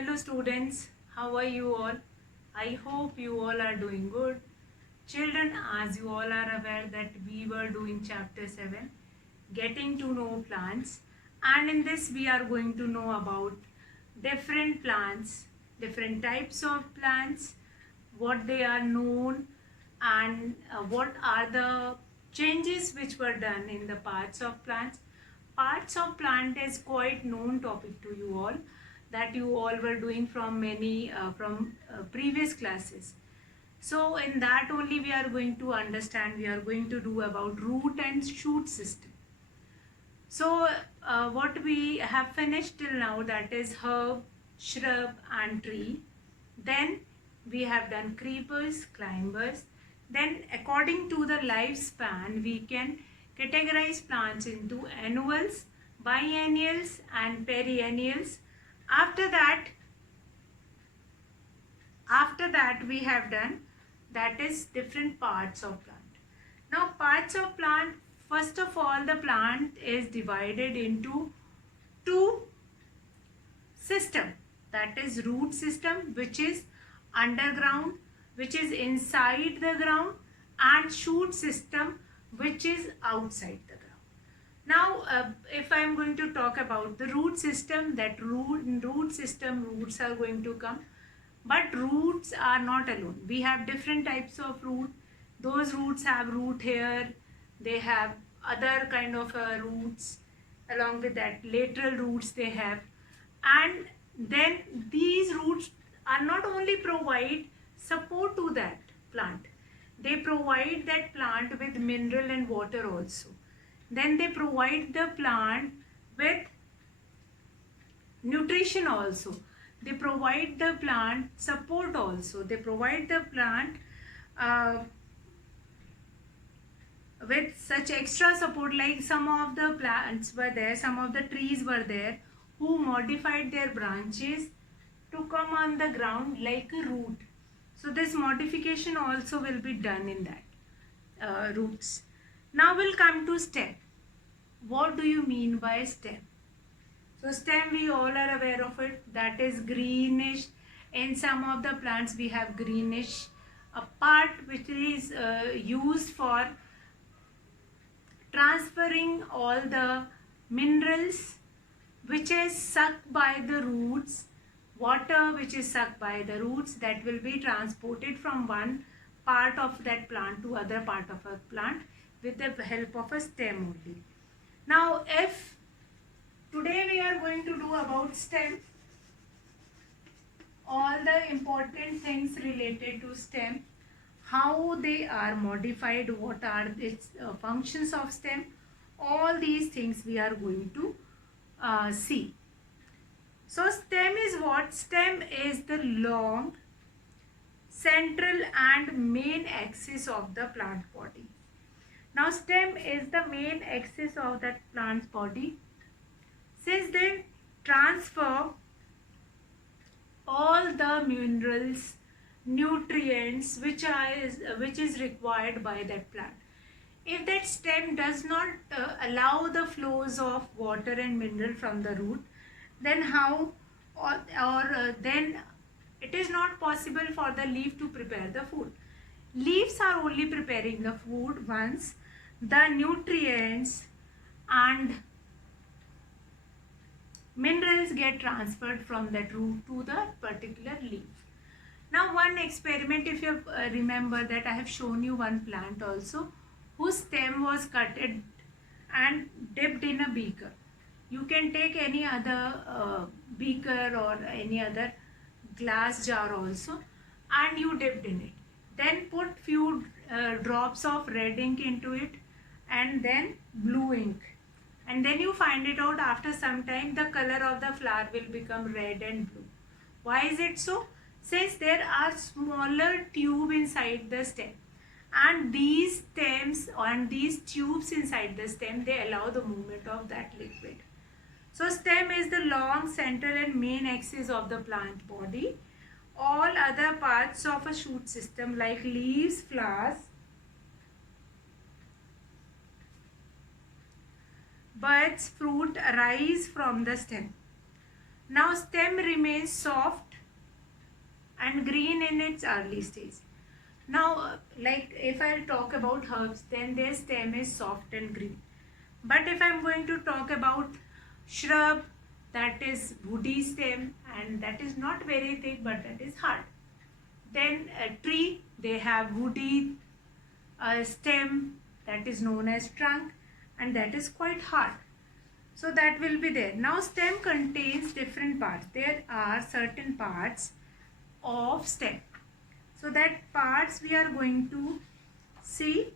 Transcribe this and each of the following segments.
Hello students, how are you all? I hope you all are doing good. Children, as you all are aware that we were doing chapter 7, getting to know plants, and in this we are going to know about different plants, different types of plants, what they are known, and what are the changes which were done in the parts of plants. Parts of plant is quite known topic to you all, that you all were doing from many from previous classes. So in that only we are going to understand, we are going to do about root and shoot system. So what we have finished till now, that is herb, shrub and tree. Then we have done creepers, climbers. Then according to the lifespan, we can categorize plants into annuals, biennials and perennials. After that we have done, that is different parts of plant. Now parts of plant, first of all the plant is divided into two system, that is root system, which is underground, which is inside the ground, and shoot system, which is outside the ground. Now if I am going to talk about the root system, that root system, roots are going to come, but roots are not alone. We have different types of root. Those roots have root hair, they have other kind of roots. Along with that, lateral roots they have. And then these roots are not only provide support to that plant, they provide that plant with mineral and water also. Then they provide the plant with nutrition also. They provide the plant support also. They provide the plant uh, with such extra support, like some of the plants were there, some of the trees were there who modified their branches to come on the ground like a root. So this modification also will be done in that roots. Now we'll come to stem. What do you mean by stem? So stem, we all are aware of it, that is greenish. In some of the plants we have greenish, a part which is used for transferring all the minerals which is sucked by the roots, water which is sucked by the roots, that will be transported from one part of that plant to other part of a plant with the help of a stem only. Now if today we are going to do about stem, all the important things related to stem, how they are modified, what are its functions of stem, all these things we are going to see. So stem is what? Stem is the long, central and main axis of the plant body. Now stem is the main axis of that plant's body, since they transfer all the minerals, nutrients which is required by that plant. If that stem does not allow the flows of water and mineral from the root, then how, or then it is not possible for the leaf to prepare the food. Leaves are only preparing the food once the nutrients and minerals get transferred from that root to the particular leaf. Now one experiment, if you remember that I have shown you one plant also whose stem was cut and dipped in a beaker. You can take any other beaker or any other glass jar also, and you dipped in it. Then put few drops of red ink into it and then blue ink. And then you find it out, after some time the color of the flower will become red and blue. Why is it so? Since there are smaller tube inside the stem, and these stems and these tubes inside the stem, they allow the movement of that liquid. So stem is the long, central and main axis of the plant body. All other parts of a shoot system like leaves, flowers, buds, fruit arise from the stem. Now stem remains soft and green in its early stage. Now, like if I talk about herbs, then their stem is soft and green. But if I'm going to talk about shrub, that is woody stem and that is not very thick but that is hard. Then a tree, they have woody stem that is known as trunk and that is quite hard. So that will be there. Now stem contains different parts. There are certain parts of stem. So that parts we are going to see.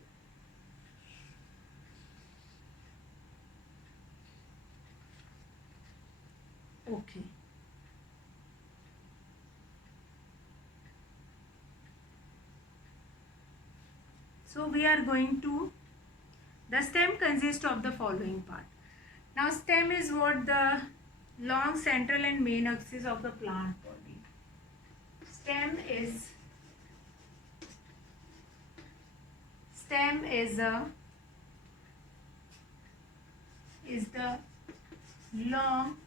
Okay. So we are going to, the stem consists of the following part. Now stem is what the long central and main axis of the plant body. Stem is the long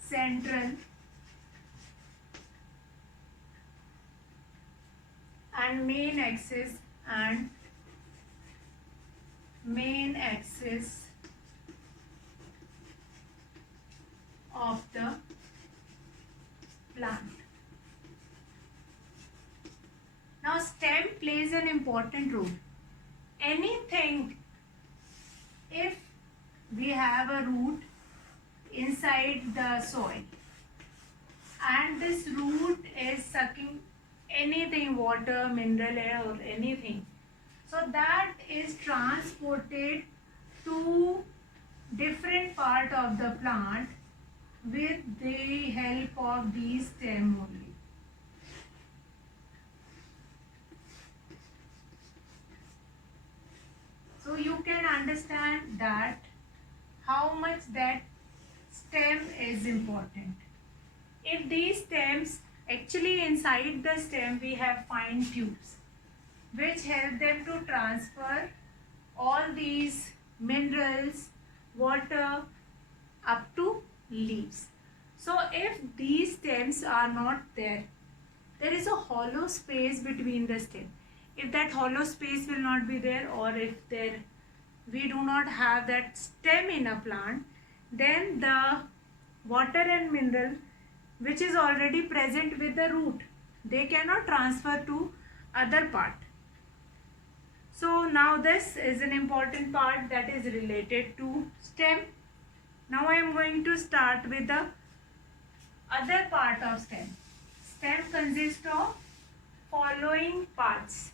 central and main axis of the plant. Now stem plays an important role. Anything, if we have a root inside the soil and this root is sucking anything, water, mineral air or anything, so that is transported to different part of the plant with the help of the stem only. So you can understand that how much that stem is important. If these stems, actually inside the stem we have fine tubes which help them to transfer all these minerals, water up to leaves. So if these stems are not there, there is a hollow space between the stem. If that hollow space will not be there, or if we do not have that stem in a plant, then the water and mineral which is already present with the root, they cannot transfer to other part. So now this is an important part that is related to stem. Now I am going to start with the other part of stem. Stem consists of following parts.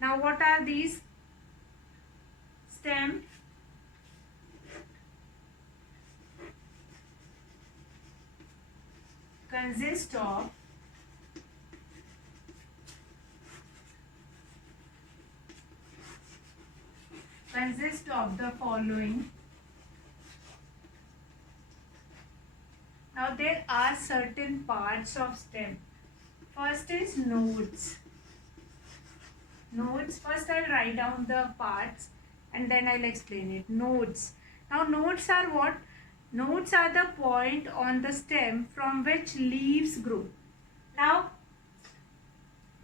Now what are these? Stem consists of the following. Now there are certain parts of stem. First is nodes. Nodes, first I'll write down the parts and then I'll explain it. Nodes. Now nodes are what? Nodes are the point on the stem from which leaves grow. Now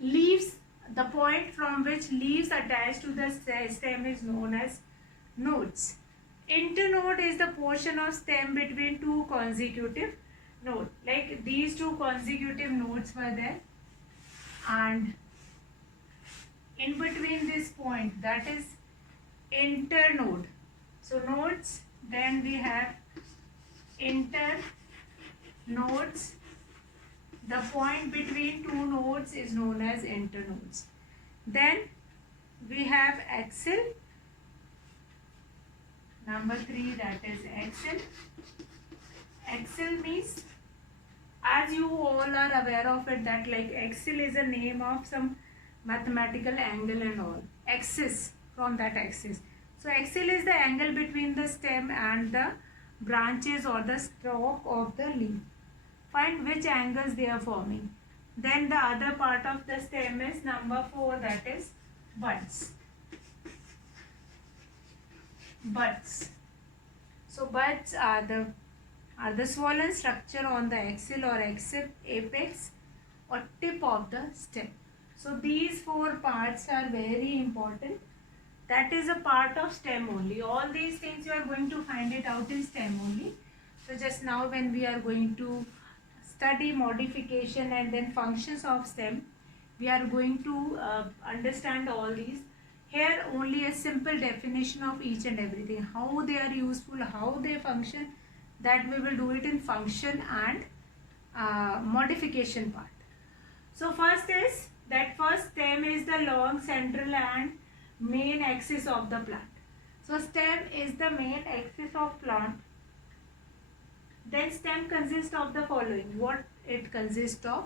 leaves, the point from which leaves attach to the stem is known as nodes. Internode is the portion of stem between two consecutive nodes. Like these two consecutive nodes were there and in between this point, that is internode. So nodes, then we have internodes. The point between two nodes is known as internodes. Then we have axil. Number 3, that is axil. Axil means, as you all are aware of it, that like axil is a name of some mathematical angle and all. Axis, from that axis. So axil is the angle between the stem and the branches or the stalk of the leaf. Find which angles they are forming. Then the other part of the stem is number 4, that is buds. Buds. So buds are the are the swollen structure on the axil or apex or tip of the stem. So these four parts are very important. That is a part of stem only. All these things you are going to find it out in stem only. So just now when we are going to study modification and then functions of stem, we are going to understand all these. Here only a simple definition of each and everything, how they are useful, how they function, that we will do it in function and modification part. So first stem is the long central and main axis of the plant. So stem is the main axis of plant. Then stem consists of the following. What it consists of?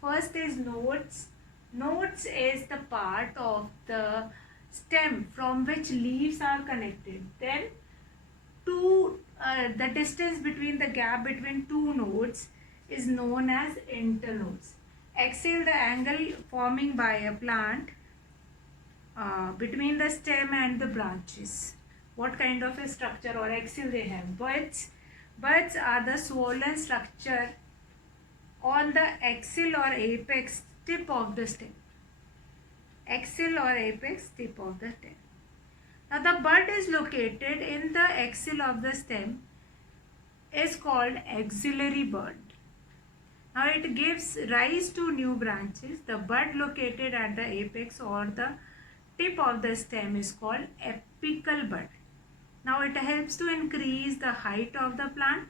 First is nodes. Nodes is the part of the stem from which leaves are connected. Then the distance between the gap between two nodes is known as internodes. Axil, the angle forming by a plant between the stem and the branches. What kind of a structure or axil they have? Buds. Buds are the swollen structure on the axil or apex tip of the stem. Axil or apex tip of the stem. Now the bud is located in the axil of the stem is called axillary bud. Now it gives rise to new branches. The bud located at the apex or the tip of the stem is called apical bud. Now it helps to increase the height of the plant.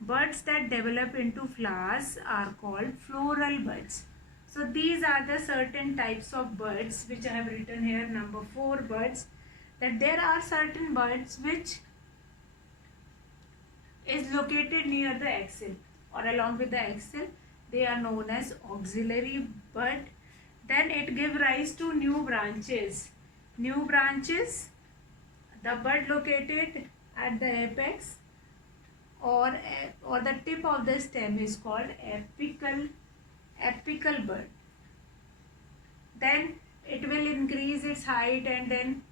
Buds that develop into flowers are called floral buds. So these are the certain types of buds which I have written here, number 4 buds. That there are certain buds which is located near the axil or along with the axil. They are known as auxiliary bud. Then it gives rise to new branches. New branches, the bud located at the apex or the tip of the stem is called apical bud. Then it will increase its height and then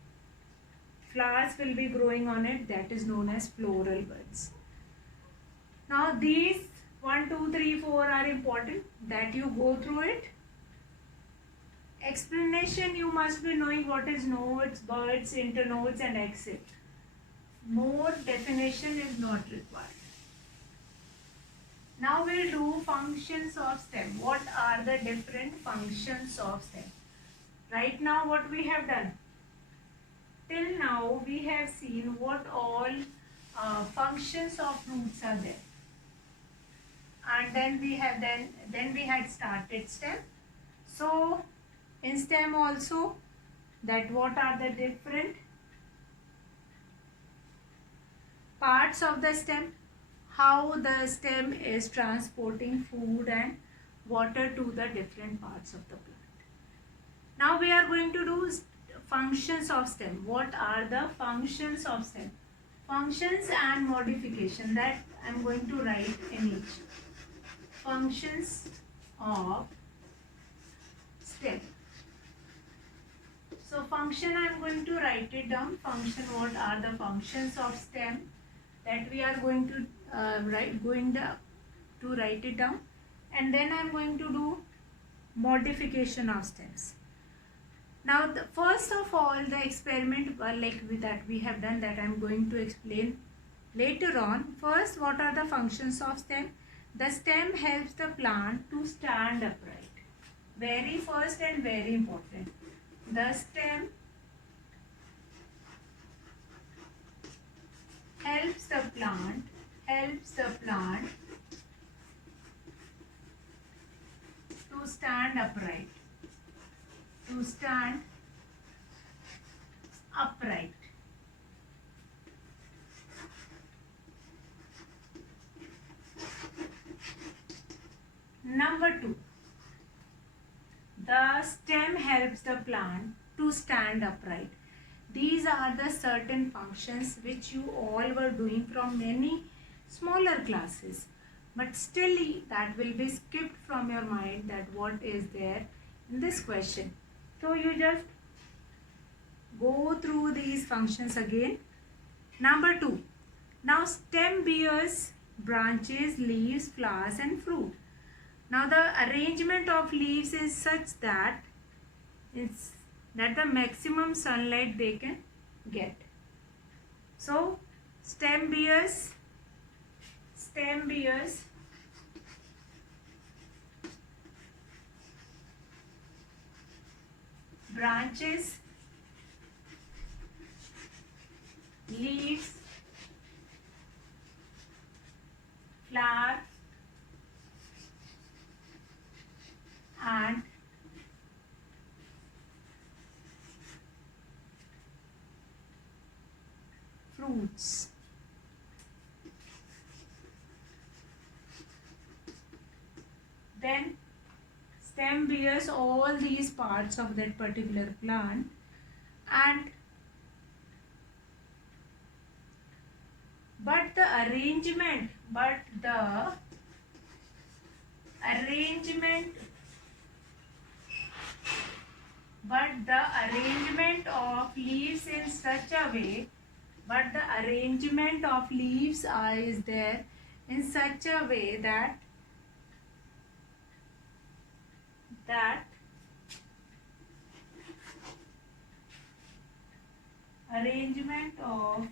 flowers will be growing on it. That is known as floral buds. Now these 1, 2, 3, 4 are important that you go through it. Explanation, you must be knowing what is nodes, buds, internodes and axil. More definition is not required. Now we'll do functions of stem. What are the different functions of stem? Right now what we have done? Till now we have seen what all functions of roots are there. And then we had started stem. So in stem also, that what are the different parts of the stem, how the stem is transporting food and water to the different parts of the plant. Now we are going to do functions of stem. What are the functions of stem? Functions and modification, that I am going to write in each. Functions of stem. So function, I am going to write it down. Function, what are the functions of stem, that we are going to write it down. And then I am going to do modification of stems. Now first of all, the experiment that we have done, that I am going to explain later on. First, what are the functions of stem? The stem helps the plant to stand upright. Very first and very important. The stem helps the plant to stand upright. Number 2. The stem helps the plant to stand upright. These are the certain functions which you all were doing from many smaller classes. But still that will be skipped from your mind, that what is there in this question. So you just go through these functions again. Number 2. Now stem bears branches, leaves, flowers and fruit. Now the arrangement of leaves is such that the maximum sunlight they can get. So stem bears branches, leaves, flower and fruits. Then stem bears all these parts of that particular plant, and but the arrangement of leaves in such a way is there in such a way that arrangement of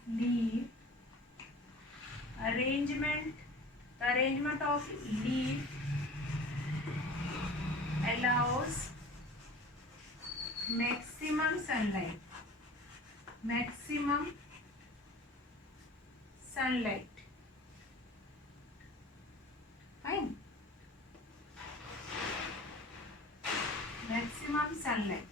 leaf allows maximum sunlight. Fine. Maximum sunlight.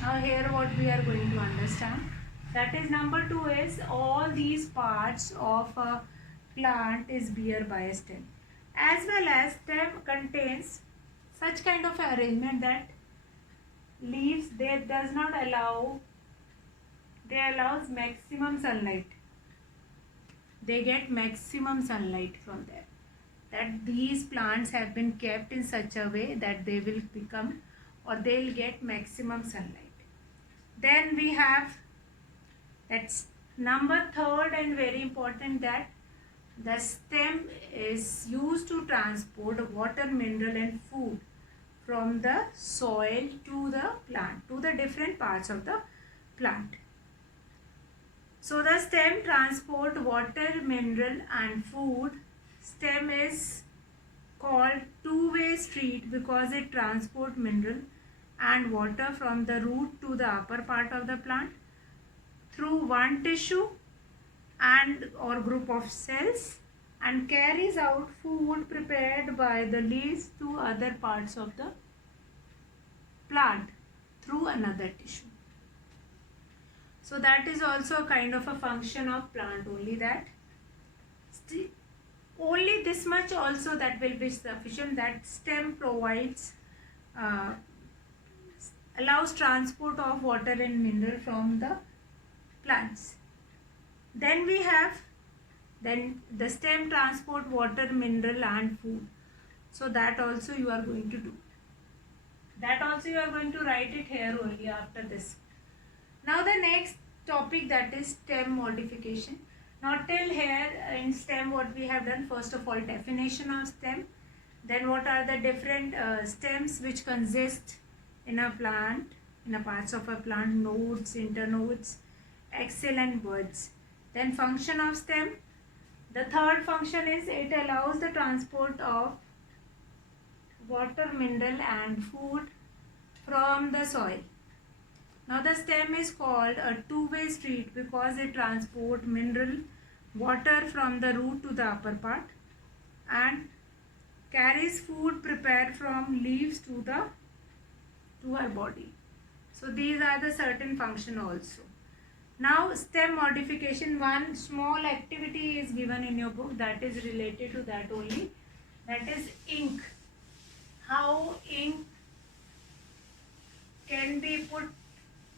Now here what we are going to understand, that is number 2 is all these parts of a plant is bare by a stem, as well as stem contains such kind of arrangement that leaves they allows maximum sunlight. They get maximum sunlight from there. That these plants have been kept in such a way that they will become or they'll get maximum sunlight. Then we have that's number 3rd and very important, that the stem is used to transport water, mineral and food from the soil to the plant, to the different parts of the plant. So the stem transport water, mineral and food. Stem is called two-way street because it transports mineral and water from the root to the upper part of the plant through one tissue and or group of cells, and carries out food prepared by the leaves to other parts of the plant through another tissue. So that is also a kind of a function of plant, only that only this much also that will be sufficient, that stem provides allows transport of water and mineral from the plants. Then we have the stem transport water, mineral and food. So that also you are going to do. That also you are going to write it here only after this. Now the next topic, that is stem modification. Now till here in stem what we have done, first of all definition of stem, then what are the different stems which consist in a plant, in a parts of a plant, nodes, internodes, axil and buds. Then function of stem. The third function is it allows the transport of water, mineral and food from the soil. Now the stem is called a two-way street because it transports mineral, water from the root to the upper part and carries food prepared from leaves to our body. So these are the certain function also. Now stem modification, one small activity is given in your book that is related to that only, that is ink. How ink can be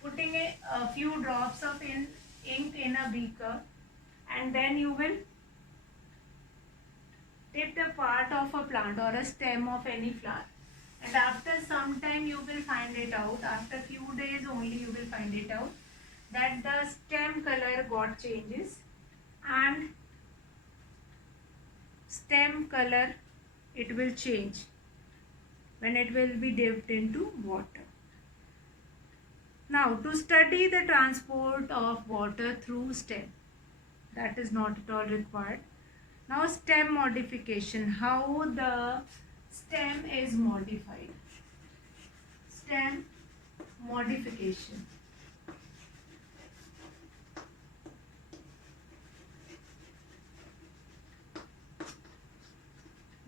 putting a few drops of ink in a beaker, and then you will dip the part of a plant or a stem of any flower, and after some time you will find it out, after few days only you will find it out that the stem color got changes, and stem color it will change when it will be dipped into water. Now, to study the transport of water through stem, that is not at all required. Now, stem modification, how the stem is modified. Stem modification.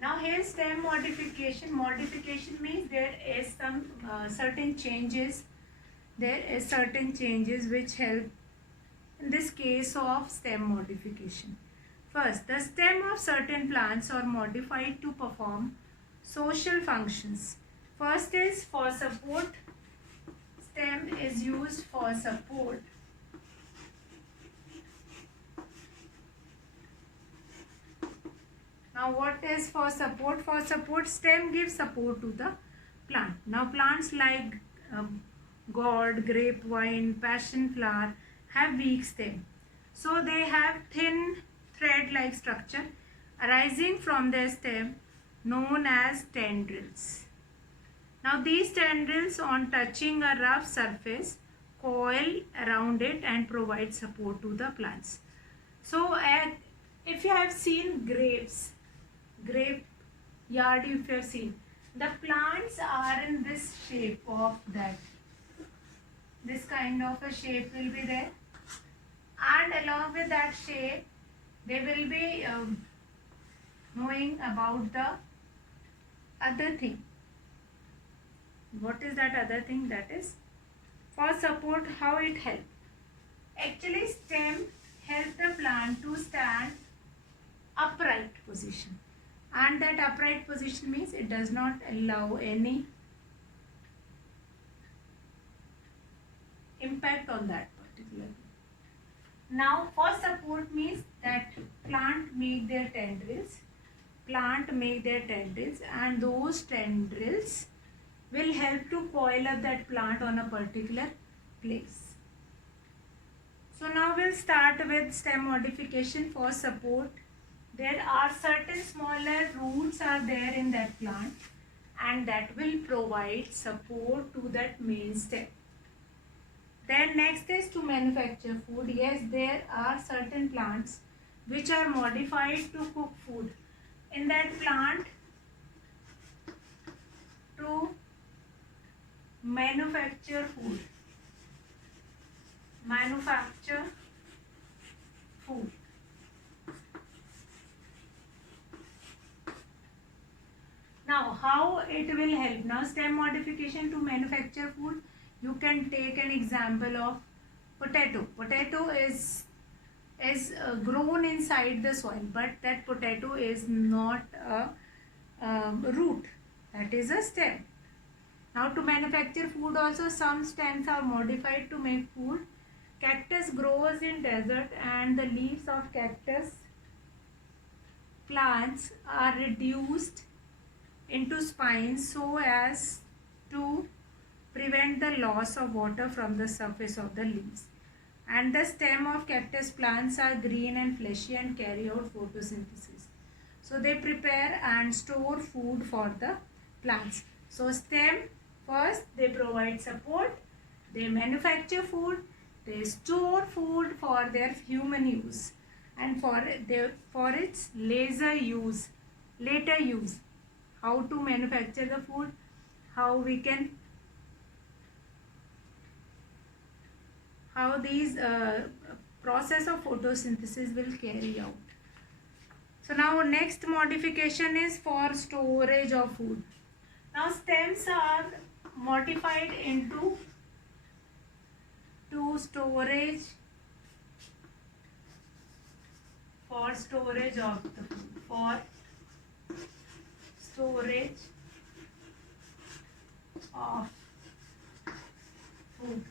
Now here stem modification means there is some certain changes. There is certain changes which help in this case of stem modification. First, the stem of certain plants are modified to perform social functions. First is for support. Stem is used for support. Now what is for support? For support, stem gives support to the plant. Now plants like gourd, grapevine, passion flower have weak stem. So they have thin thread-like structure arising from their stem known as tendrils. Now these tendrils, on touching a rough surface, coil around it and provide support to the plants. So if you have seen grape yard, if you have seen, the plants are in this shape of that. This kind of a shape will be there, and along with that shape they will be knowing about the other thing. What is that other thing? That is for support. How it helps? Actually, stem help the plant to stand upright position, and that upright position means it does not allow any impact on that particular thing. Now for support means that plant make their tendrils, and those tendrils will help to coil up that plant on a particular place. So now we'll start with stem modification for support. There are certain smaller roots are there in that plant, and that will provide support to that main stem. Then next is to manufacture food. Yes, there are certain plants which are modified to cook food. In that plant, to manufacture food. Now, how it will help? Now, stem modification to manufacture food. You can take an example of potato. Potato is grown inside the soil, but that potato is not a root. That is a stem. Now to manufacture food also, some stems are modified to make food. Cactus grows in desert, and the leaves of cactus plants are reduced into spines so as to prevent the loss of water from the surface of the leaves. And the stem of cactus plants are green and fleshy and carry out photosynthesis. So they prepare and store food for the plants. So stem, first they provide support, they manufacture food, they store food for their human use and for its later use. How to manufacture the food, how these process of photosynthesis will carry out. So now next modification is for storage of food. Now stems are modified into storage of the food,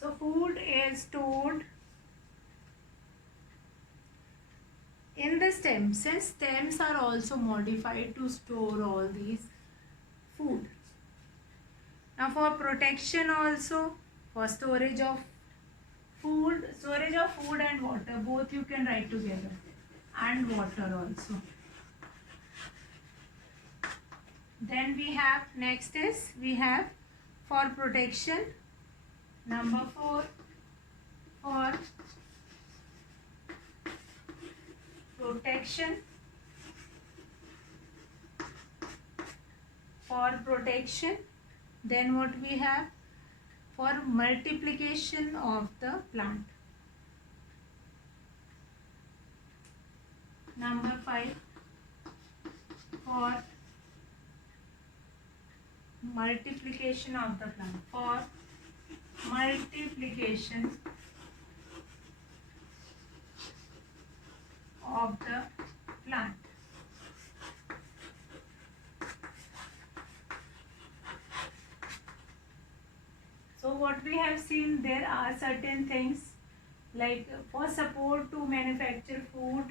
So food is stored in the stem. Since stems are also modified to store all these food. Now for protection also, for storage of food and water, both you can write together, and water also. Then we have, next is we have for protection, number 4, for protection, then what we have, for multiplication of the plant. Number 5, for multiplication of the plant, for multiplication of the plant. So what we have seen, there are certain things like for support to manufacture food,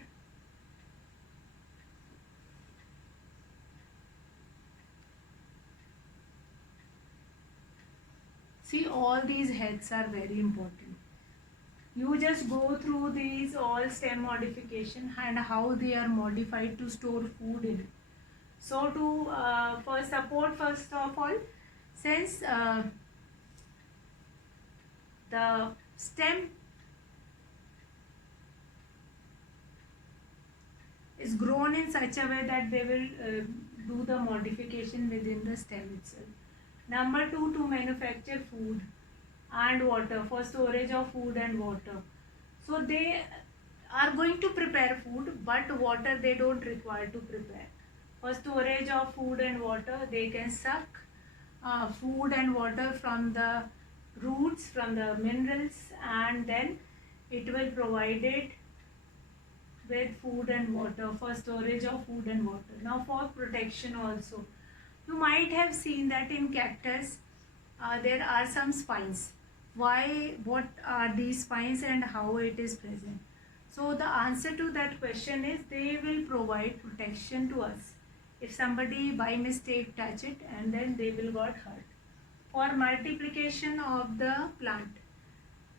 see all these heads are very important. You just go through these all stem modification and how they are modified to store food in it. So to for support, first of all, since the stem is grown in such a way that they will do the modification within the stem itself. Number 2, to manufacture food and water, for storage of food and water. So they are going to prepare food, but water they don't require to prepare. For storage of food and water, they can suck food and water from the roots, from the minerals, and then it will provide it with food and water, for storage of food and water. Now for protection also, you might have seen that in cactus there are some spines. Why, what are these spines and how it is present? So the answer to that question is they will provide protection to us if somebody by mistake touch it, and then they will got hurt. For multiplication of the plant,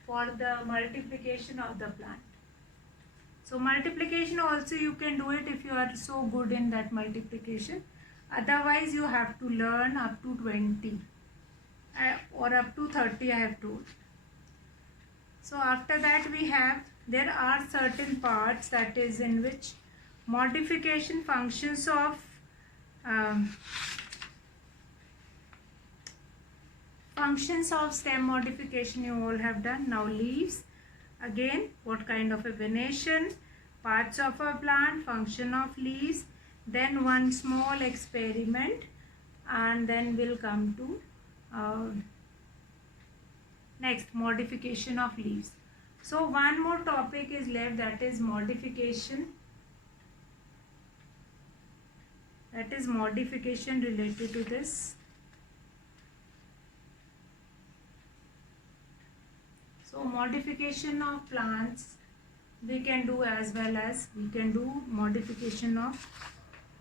for the multiplication of the plant. So multiplication also you can do it if you are so good in that multiplication. Otherwise you have to learn up to 20 or up to 30 I have told. So after that we have, there are certain parts that is in which modification functions of stem modification you all have done. Now leaves, again what kind of a venation, parts of a plant, function of leaves, then one small experiment, and then we'll come to next, modification of leaves. So one more topic is left, that is modification. That is modification related to this. So modification of plants we can do, as well as we can do modification of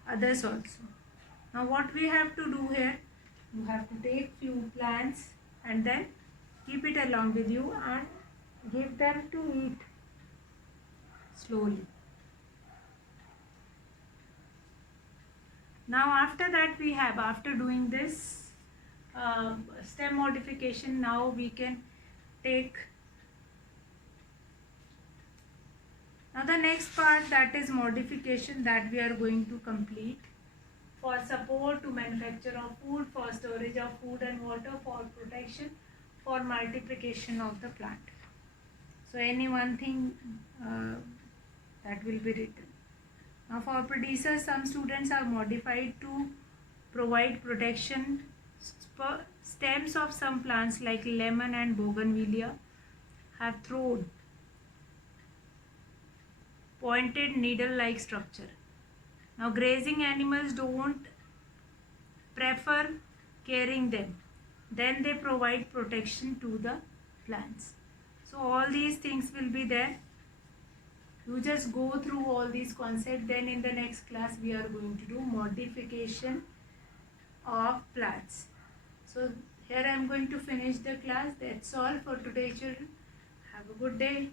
others also. Now what we have to do here, you have to take few plants and then keep it along with you and give them to eat slowly. Now after that we have, after doing this stem modification, now we can take, now the next part, that is modification, that we are going to complete. For support to manufacture of food, for storage of food and water, for protection, for multiplication of the plant. So any one thing that will be written. Now for producers, some students are modified to provide protection. Stems of some plants like lemon and bougainvillea have thrown pointed needle-like structure. Now grazing animals don't prefer carrying them. Then they provide protection to the plants. So all these things will be there. You just go through all these concepts. Then in the next class we are going to do modification of plants. So Here I am going to finish the class. That's all for today, children. Have a good day.